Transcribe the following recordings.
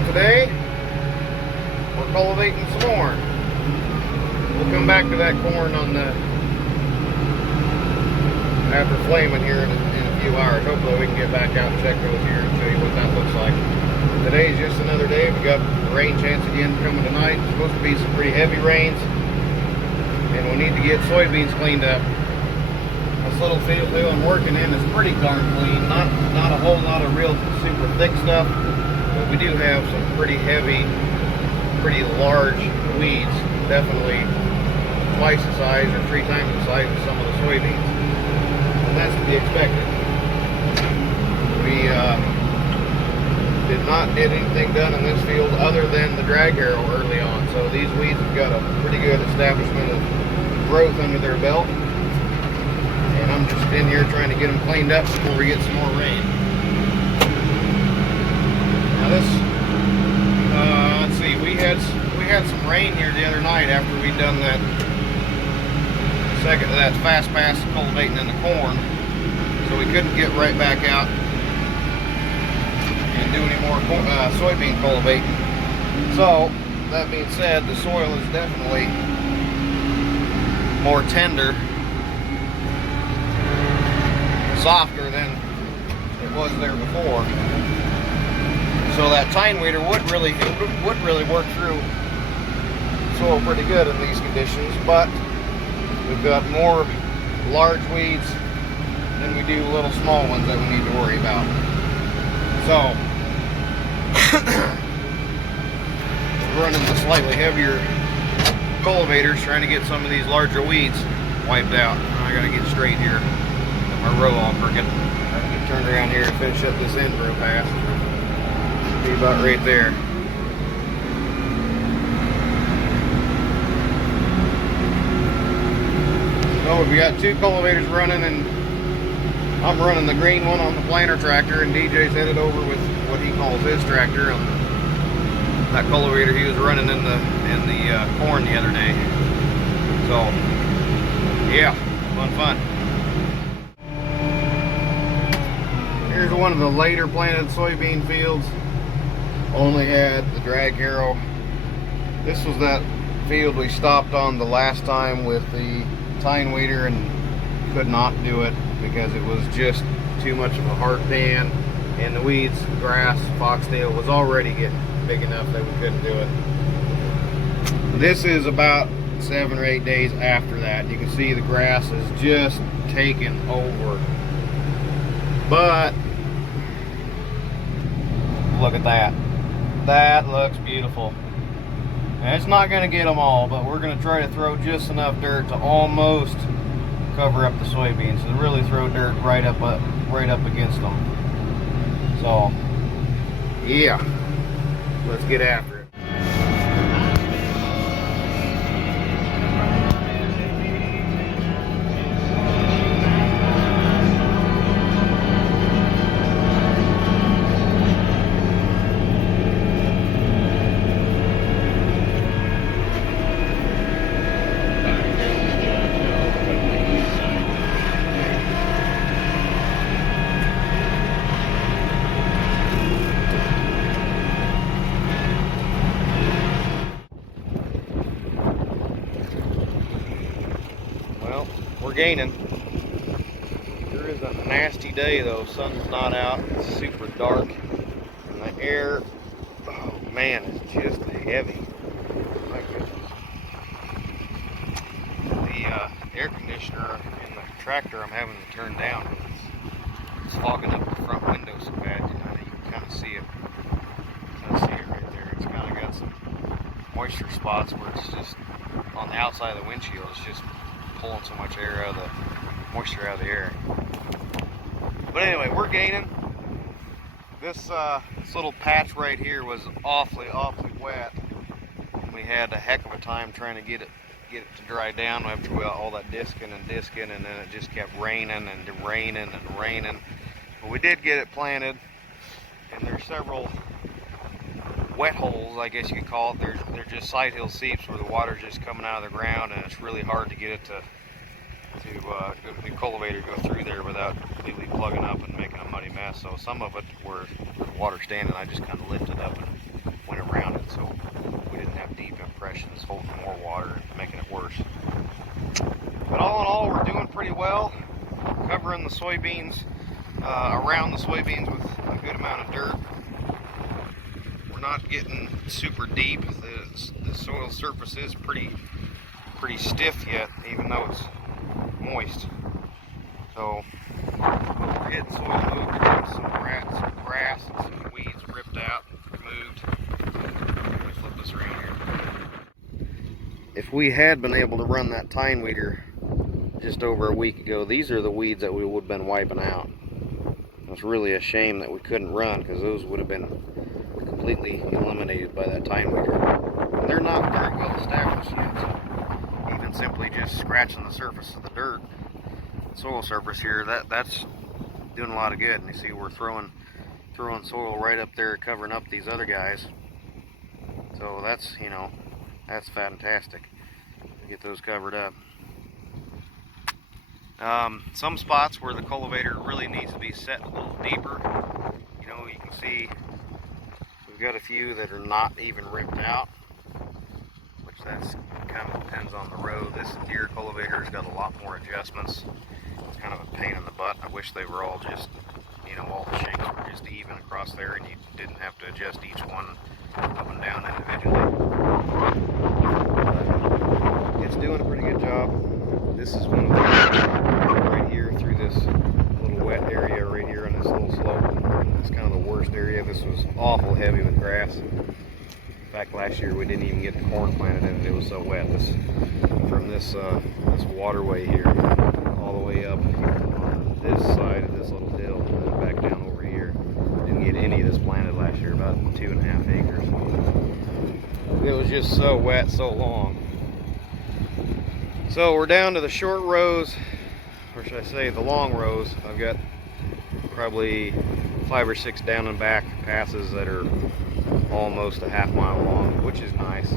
Well, today we're cultivating some corn. We'll come back to that corn on the after flaming here in a few hours. Hopefully we can get back out and check those here and show you what that looks like. Today's just another day. We got rain chance again coming tonight. It's supposed to be some pretty heavy rains, and we need to get soybeans cleaned up. This little field hill I'm working in is pretty darn clean. Not a whole lot of real super thick stuff, but we do have some pretty heavy, pretty large weeds. Definitely twice the size or 3 times the size of some of the soybeans. And that's to be expected. We did not get anything done in this field other than the drag harrow early on. So these weeds have got a pretty good establishment of growth under their belt. And I'm just in here trying to get them cleaned up before we get some more rain. Now this, let's see, we had some rain here the other night after we'd done that fast pass cultivating in the corn, so we couldn't get right back out and do any more soybean cultivating. So that being said, the soil is definitely more tender, softer than it was there before. So that tine weeder would really work through soil pretty good in these conditions, but we've got more large weeds than we do little small ones that we need to worry about. So we're running the slightly heavier cultivators trying to get some of these larger weeds wiped out. I gotta get straight here. Got my row all crooked. I'm gonna turn around here and finish up this end row pass. Be about right there. So we got 2 cultivators running, and I'm running the green one on the planter tractor, and DJ's headed over with what he calls his tractor on that cultivator he was running in the corn the other day. So yeah, fun. Here's one of the later planted soybean fields. Only had the drag harrow. This was that field we stopped on the last time with the tine weeder and could not do it because it was just too much of a hard pan, and the weeds, grass, foxtail was already getting big enough that we couldn't do it. This is about 7 or 8 days after that. You can see the grass is just taking over. But look at that. That looks beautiful. And it's not going to get them all, but we're going to try to throw just enough dirt to almost cover up the soybeans, to really throw dirt right up against them. So yeah, let's get after it. Well, we're gaining. There is a nasty day though. Sun's not out. It's super dark. And the air, oh man, it's just heavy. My goodness. The air conditioner in the tractor I'm having to turn down. It's fogging up the front window so bad. You can kind of see it. I see it right there. It's kind of got some moisture spots where it's just on the outside of the windshield. It's just pulling so much air out of the moisture out of the air. But anyway, we're gaining. This little patch right here was awfully wet. We had a heck of a time trying to get it to dry down after all that disking, and then it just kept raining and raining. But we did get it planted, and there's several wet holes, I guess you could call it. They're just side hill seeps where the water's just coming out of the ground, and it's really hard to get it to the cultivator go through there without completely plugging up and making a muddy mess. So some of it where the water's standing, I just kind of lifted up and went around it, so we didn't have deep impressions holding more water and making it worse. But all in all, we're doing pretty well, covering the soybeans, around the soybeans with a good amount of dirt. We're not getting super deep. The soil surface is pretty stiff yet, even though it's moist. So we're getting soil moved, we're getting some grass and some weeds ripped out, removed. Let me flip this around here. If we had been able to run that tine weeder just over a week ago, these are the weeds that we would have been wiping out. It's really a shame that we couldn't run, because those would have been completely eliminated by that tine weeder. And they're not very well established yet, so even simply just scratching the surface of the dirt, soil surface here, that's doing a lot of good. And you see we're throwing soil right up there, covering up these other guys. So that's, you know, that's fantastic. Get those covered up. Some spots where the cultivator really needs to be set a little deeper. You know, you can see we've got a few that are not even ripped out, which that's kind of depends on the row. This deer cultivator's got a lot more adjustments. It's kind of a pain in the butt. I wish they were all just, you know, all the shanks were just even across there and you didn't have to adjust each one up and down individually. But it's doing a pretty good job. This is one of the right here through this little wet area right here on this little slope. It's kind of the worst area. This was awful heavy with grass. In fact, last year we didn't even get the corn planted in it. It was so wet. From this waterway here all the way up on this side of this little hill and then back down over here. Didn't get any of this planted last year, about 2.5 acres. It was just so wet, so long. So we're down to the short rows, or should I say the long rows. I've got probably 5 or 6 down and back passes that are almost a half mile long, which is nice. So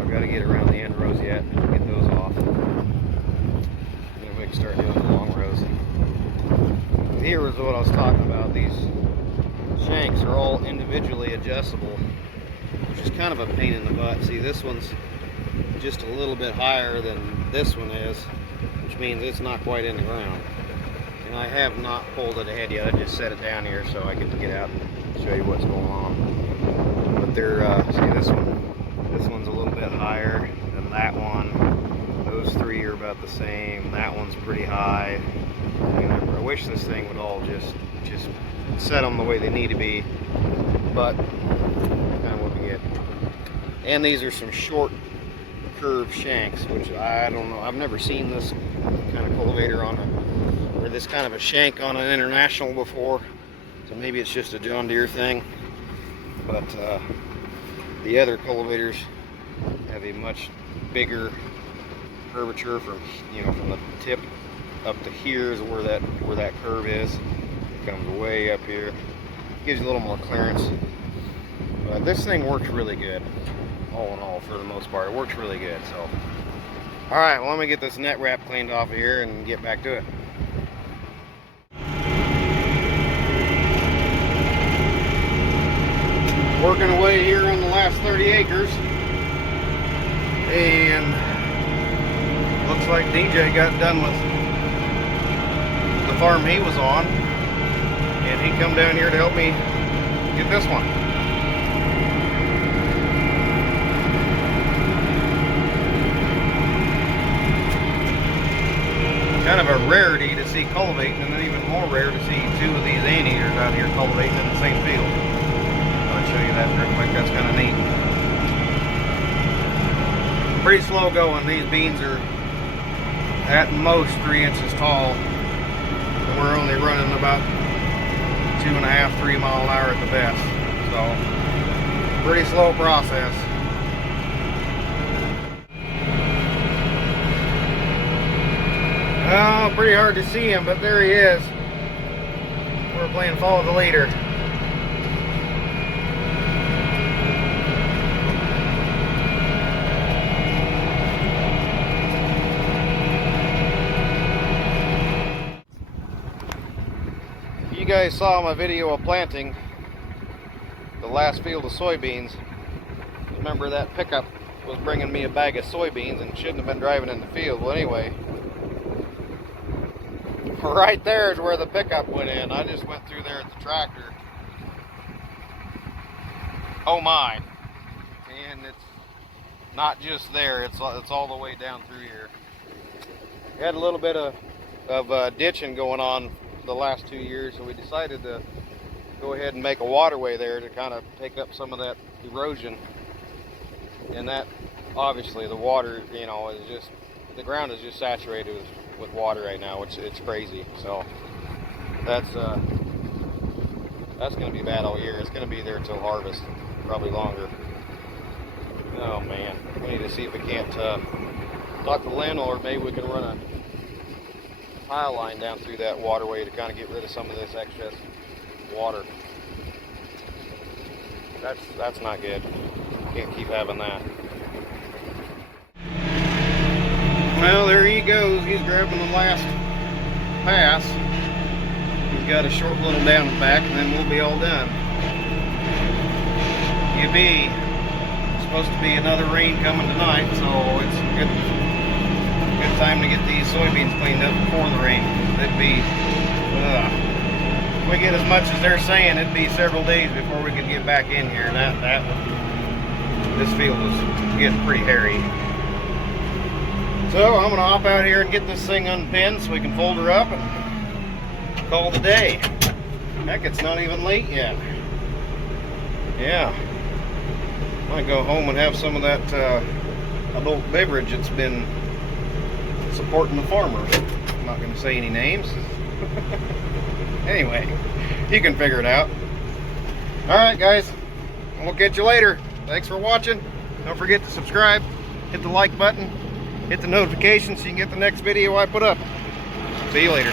I've got to get around the end rows yet and get those off. Then we can start doing the long rows. Here was what I was talking about. These shanks are all individually adjustable, which is kind of a pain in the butt. See, this one's just a little bit higher than this one is, which means it's not quite in the ground. And I have not pulled it ahead yet. I just set it down here so I can get out and show you what's going on. But they're, see, this one's a little bit higher than that one. Those 3 are about the same. That one's pretty high. I wish this thing would all just set them the way they need to be, but kind of what we get. And these are some short curved shanks, which I don't know. I've never seen this kind of cultivator on or this kind of a shank on an international before. So maybe it's just a John Deere thing. But the other cultivators have a much bigger curvature from the tip up to here is where that curve is. It comes way up here. Gives you a little more clearance. But this thing works really good. All in all, for the most part, it works really good. So, all right, well, let me get this net wrap cleaned off of here and get back to it. Working away here on the last 30 acres, and looks like DJ got done with the farm he was on, and he come down here to help me get this one. Kind of a rarity to see cultivating, and then even more rare to see 2 of these anteaters out here cultivating in the same field. I'll show you that real quick. That's kind of neat. Pretty slow going. These beans are at most 3 inches tall, and we're only running about 2.5, 3 mile an hour at the best. So pretty slow process. Oh, pretty hard to see him, but there he is. We're playing follow the leader. You guys saw my video of planting the last field of soybeans. Remember that pickup was bringing me a bag of soybeans and shouldn't have been driving in the field. Well, anyway, right there is where the pickup went in. I just went through there at the tractor. Oh my. And it's not just there, it's all the way down through here. We had a little bit of ditching going on the last 2 years, so we decided to go ahead and make a waterway there to kind of take up some of that erosion. And that, obviously, the water, you know, is just, the ground is just saturated with water right now, which it's crazy. So that's going to be bad all year. It's going to be there till harvest, probably longer. Oh man, we need to see if we can't talk to the landlord. Maybe we can run a tile line down through that waterway to kind of get rid of some of this excess water. That's not good. Can't keep having that. Well, there he goes. He's grabbing the last pass. He's got a short little down the back, and then we'll be all done. Supposed to be another rain coming tonight, so it's a good time to get these soybeans cleaned up before the rain. It'd be, if we get as much as they're saying, it'd be several days before we could get back in here, and this field is getting pretty hairy. So I'm gonna hop out here and get this thing unpinned so we can fold her up and call it a day. Heck, it's not even late yet. Yeah. Might go home and have some of that adult beverage that's been supporting the farmers. I'm not going to say any names. Anyway, you can figure it out. Alright guys, we'll catch you later. Thanks for watching. Don't forget to subscribe, hit the like button, hit the notification so you can get the next video I put up. See you later.